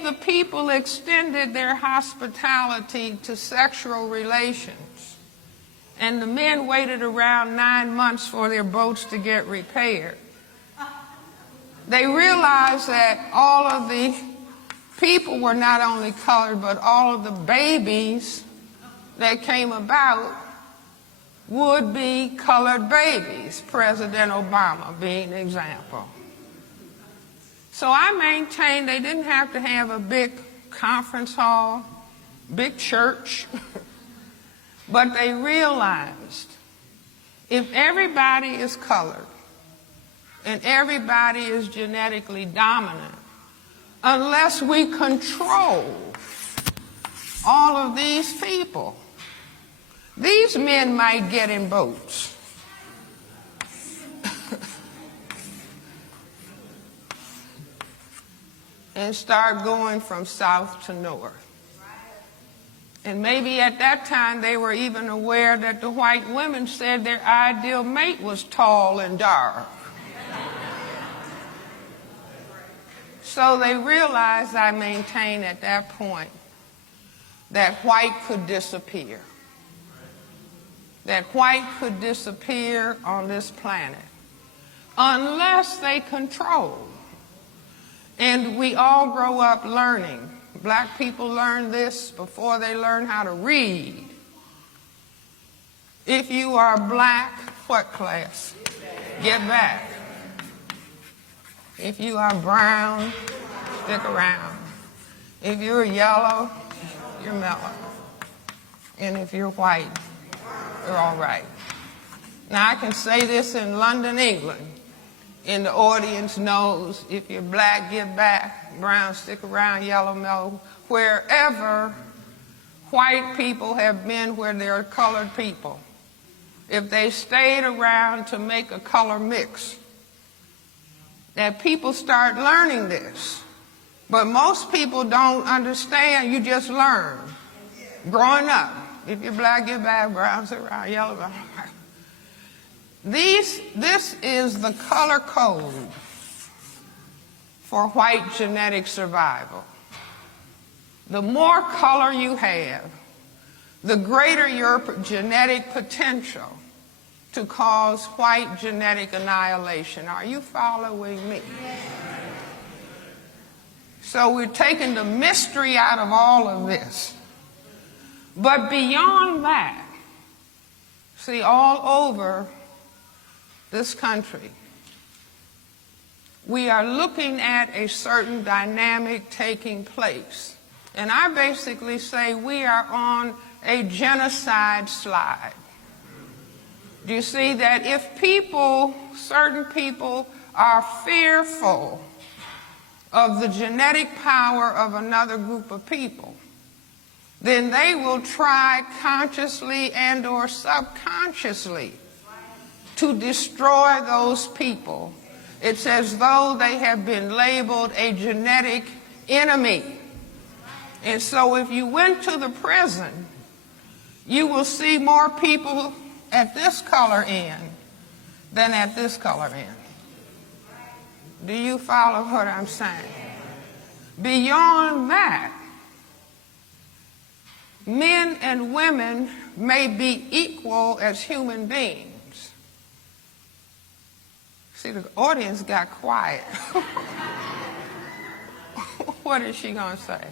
if the people extended their hospitality to sexual relations, and the men waited around 9 months for their boats to get repaired, they realized that all of the people were not only colored, but all of the babies that came about would be colored babies, President Obama being an example. So I maintain they didn't have to have a big conference hall, big church, but they realized if everybody is colored and everybody is genetically dominant, unless we control all of these people, these men might get in boats. And start going from south to north. And maybe at that time they were even aware that the white women said their ideal mate was tall and dark. So they realized, I maintain at that point, that white could disappear. That white could disappear on this planet unless they control. And we all grow up learning. Black people learn this before they learn how to read. If you are black, what class? Get back. If you are brown, stick around. If you're yellow, you're mellow. And if you're white, you're all right. Now I can say this in London, England, and the audience knows if you're black, get back, brown, stick around, yellow, mellow. Wherever white people have been where there are colored people, if they stayed around to make a color mix, that people start learning this. But most people don't understand, you just learn. Growing up, if you're black, get back, brown, stick around, yellow, brown. This is the color code for white genetic survival. The more color you have, the greater your genetic potential to cause white genetic annihilation. Are you following me? So we're taking the mystery out of all of this. But beyond that, see, all over this country, we are looking at a certain dynamic taking place. And I basically say we are on a genocide slide. Do you see that if people, certain people, are fearful of the genetic power of another group of people, then they will try consciously and or subconsciously to destroy those people. It's as though they have been labeled a genetic enemy. And so if you went to the prison, you will see more people at this color end than at this color end. Do you follow what I'm saying? Beyond that, men and women may be equal as human beings. See, the audience got quiet. What is she going to say?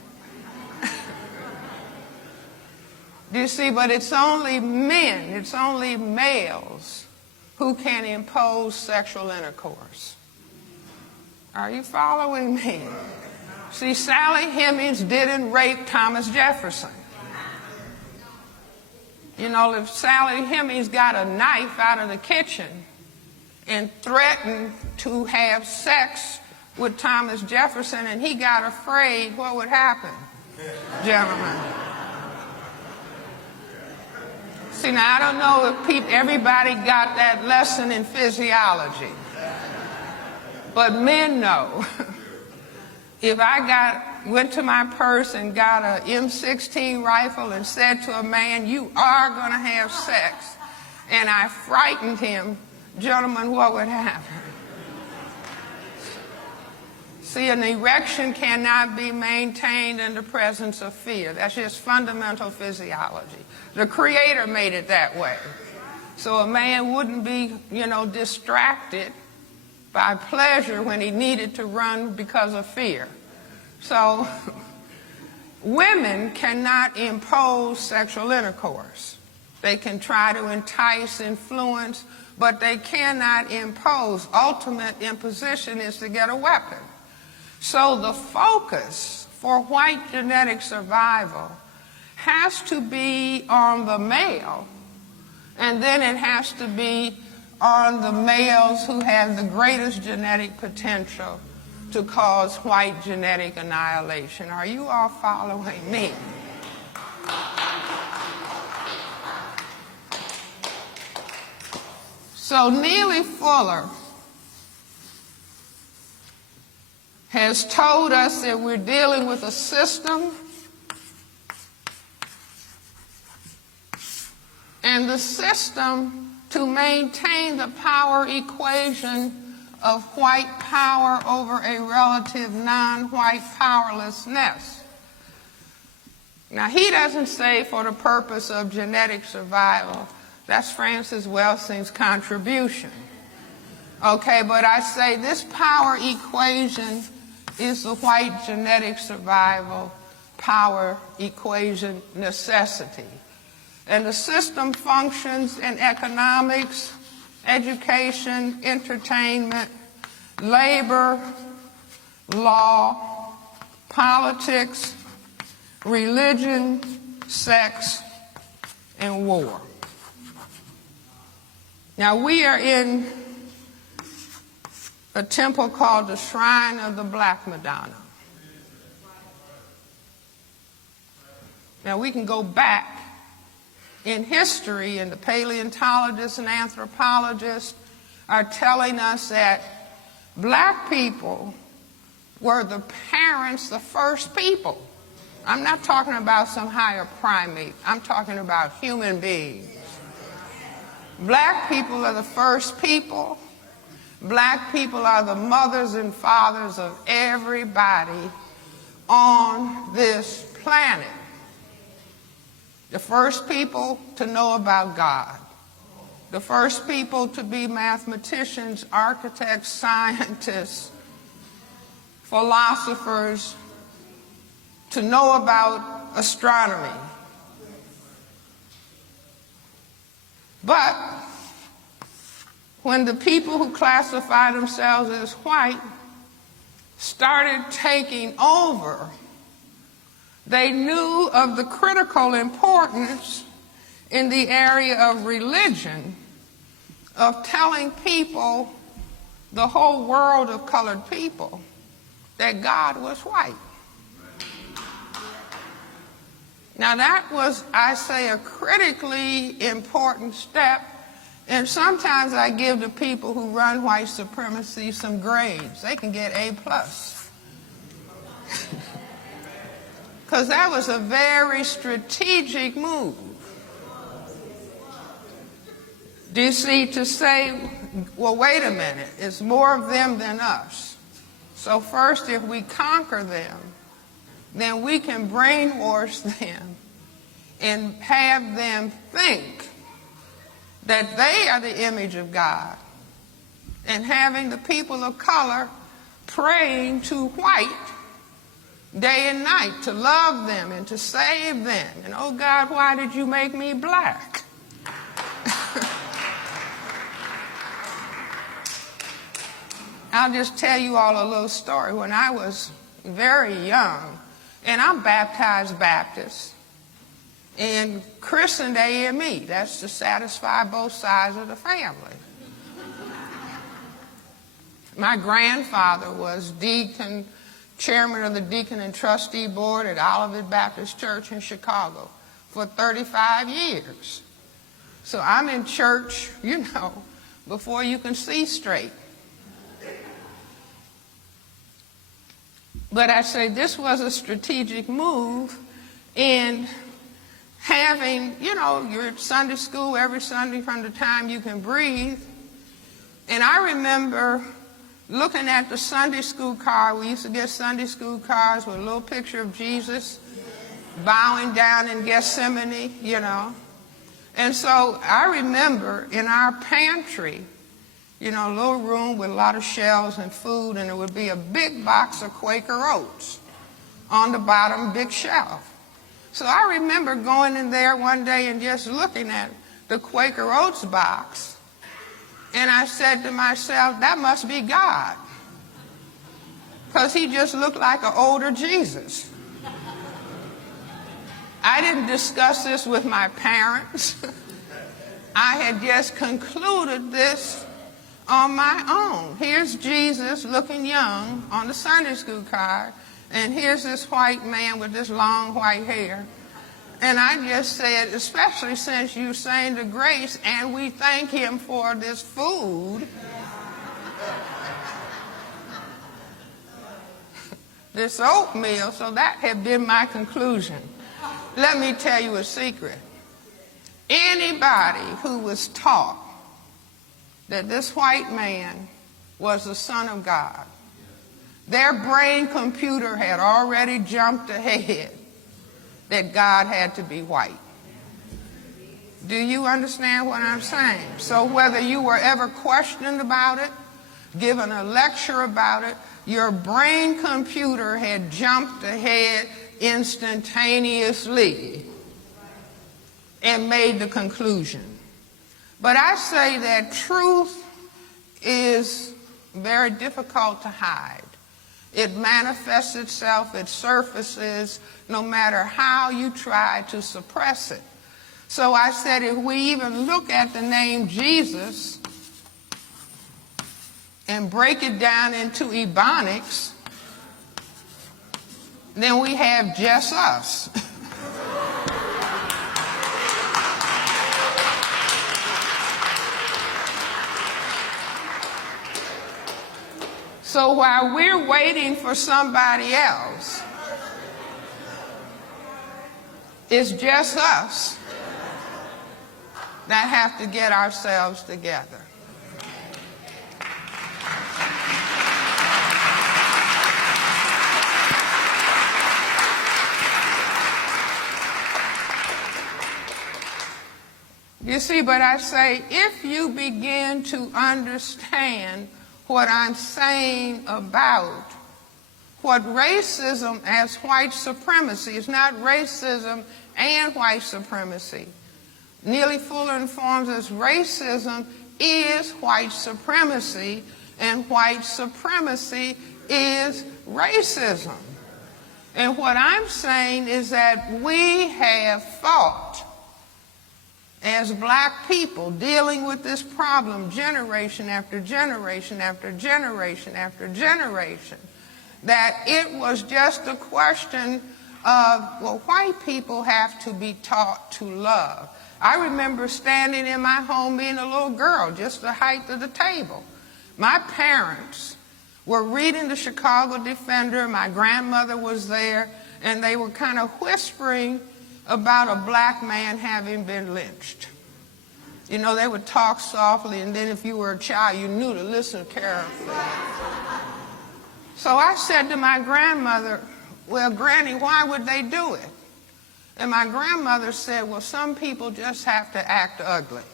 Do you see, but it's only men, it's only males who can impose sexual intercourse. Are you following me? See, Sally Hemings didn't rape Thomas Jefferson. You know, if Sally Hemings got a knife out of the kitchen and threatened to have sex with Thomas Jefferson and he got afraid, what would happen, gentlemen? See, now I don't know if everybody got that lesson in physiology, but men know. If I went to my purse and got a M.16 rifle and said to a man, you are going to have sex, and I frightened him, gentlemen, what would happen? See, an erection cannot be maintained in the presence of fear. That's just fundamental physiology. The Creator made it that way. So a man wouldn't be, distracted by pleasure when he needed to run because of fear. So women cannot impose sexual intercourse. They can try to entice, influence, but they cannot impose. Ultimate imposition is to get a weapon. So the focus for white genetic survival has to be on the male, and then it has to be on the males who have the greatest genetic potential to cause white genetic annihilation. Are you all following me? So Neely Fuller has told us that we're dealing with a system, and the system, to maintain the power equation of white power over a relative non-white powerlessness. Now, he doesn't say for the purpose of genetic survival. That's Francis Welsing's contribution. Okay, but I say this power equation is the white genetic survival power equation necessity. And the system functions in economics, education, entertainment, labor, law, politics, religion, sex, and war. Now, we are in a temple called the Shrine of the Black Madonna. Now, we can go back in history, and the paleontologists and anthropologists are telling us that black people were the parents, the first people. I'm not talking about some higher primate. I'm talking about human beings. Black people are the first people. Black people are the mothers and fathers of everybody on this planet. The first people to know about God. The first people to be mathematicians, architects, scientists, philosophers, to know about astronomy. But when the people who classify themselves as white started taking over, they knew of the critical importance in the area of religion of telling people, the whole world of colored people, that God was white. Now that was, I say, a critically important step, and sometimes I give the people who run white supremacy some grades. They can get A+. Because that was a very strategic move. Do you see, to say, well, wait a minute, it's more of them than us. So first, if we conquer them, then we can brainwash them and have them think that they are the image of God, and having the people of color praying to white day and night to love them and to save them. And, oh God, why did you make me black? I'll just tell you all a little story. When I was very young, and I'm baptized Baptist, and christened AME, that's to satisfy both sides of the family. My grandfather was deacon, chairman of the Deacon and Trustee Board at Olivet Baptist Church in Chicago for 35 years. So I'm in church, before you can see straight. But I say this was a strategic move in having, you're at Sunday school every Sunday from the time you can breathe. And I remember looking at the Sunday school card. We used to get Sunday school cards with a little picture of Jesus bowing down in Gethsemane, you know. And so I remember in our pantry, you know, a little room with a lot of shelves and food, and there would be a big box of Quaker Oats on the bottom big shelf. So I remember going in there one day and just looking at the Quaker Oats box, and I said to myself, that must be God, because he just looked like an older Jesus. I didn't discuss this with my parents. I had just concluded this on my own. Here's Jesus looking young on the Sunday school card, and here's this white man with this long white hair. And I just said, especially since you sang the grace and we thank him for this food, this oatmeal, so that had been my conclusion. Let me tell you a secret. Anybody who was taught that this white man was the Son of God, their brain computer had already jumped ahead that God had to be white. Do you understand what I'm saying? So whether you were ever questioned about it, given a lecture about it, your brain computer had jumped ahead instantaneously and made the conclusion. But I say that truth is very difficult to hide. It manifests itself, it surfaces, no matter how you try to suppress it. So I said, if we even look at the name Jesus and break it down into Ebonics, then we have just us. So while we're waiting for somebody else, it's just us that have to get ourselves together. You see, but I say, if you begin to understand what I'm saying about what racism as white supremacy is, not racism and white supremacy. Neely Fuller informs us racism is white supremacy, and white supremacy is racism. And what I'm saying is that we have fought as black people dealing with this problem generation after generation after generation after generation, that it was just a question of, well, white people have to be taught to love. I remember standing in my home being a little girl, just the height of the table. My parents were reading the Chicago Defender, my grandmother was there, and they were kind of whispering about a black man having been lynched. You know, they would talk softly, and then if you were a child, you knew to listen carefully. So I said to my grandmother, well, Granny, why would they do it? And my grandmother said, well, some people just have to act ugly.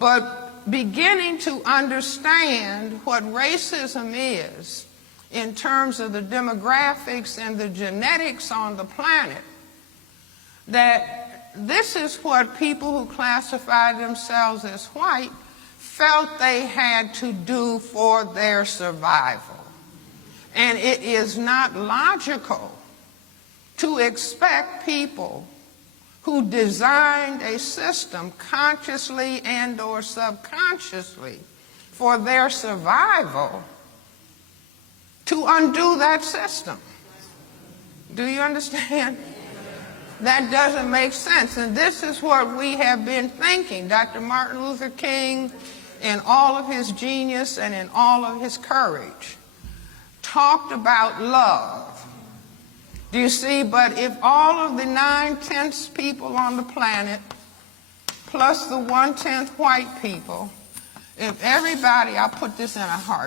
But beginning to understand what racism is in terms of the demographics and the genetics on the planet, that this is what people who classify themselves as white felt they had to do for their survival. And it is not logical to expect people who designed a system consciously and or subconsciously for their survival to undo that system. Do you understand? That doesn't make sense. And this is what we have been thinking. Dr. Martin Luther King, in all of his genius and in all of his courage, talked about love. Do you see? But if all of the 9/10 people on the planet, plus the 1/10 white people, if everybody, I'll put this in a heart,